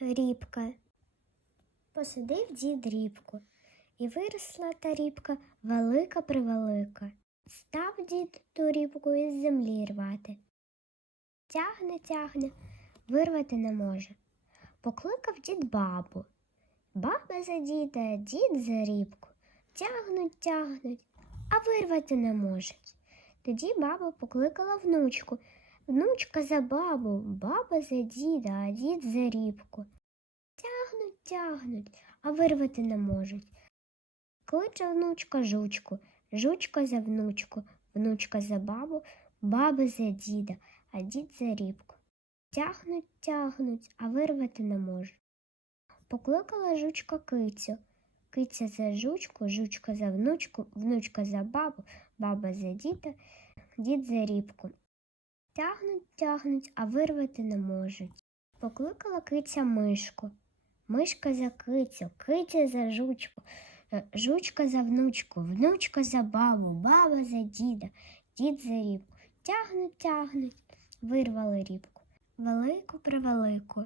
рібка. Посадив дід рібку, і виросла та рібка велика превелика. Став дід ту рібку із землі рвати. Тягне, тягне, вирвати не може. Покликав дід бабу. Баба за діда, дід за рібку. Тягнуть, тягнуть, а вирвати не можуть. Тоді баба покликала внучку. Внучка за бабу, баба за діда, а дід за рібку. Тягнуть, тягнуть, а вирвати не можуть. Кличе внучка жучку, жучка за внучку, внучка за бабу, баба за діда, а дід за рібку. Тягнуть, тягнуть, а вирвати не можуть. Покликала жучка кицю. Киця за жучку, жучка за внучку, внучка за бабу, баба за діда, дід за рібку. Тягнуть, тягнуть, а вирвати не можуть. Покликала киця мишку. Мишка за кицю, киця за жучку, е, жучка за внучку, внучка за бабу, баба за діда, дід за рібку. Тягнуть, тягнуть, вирвали рібку. Велику превелику.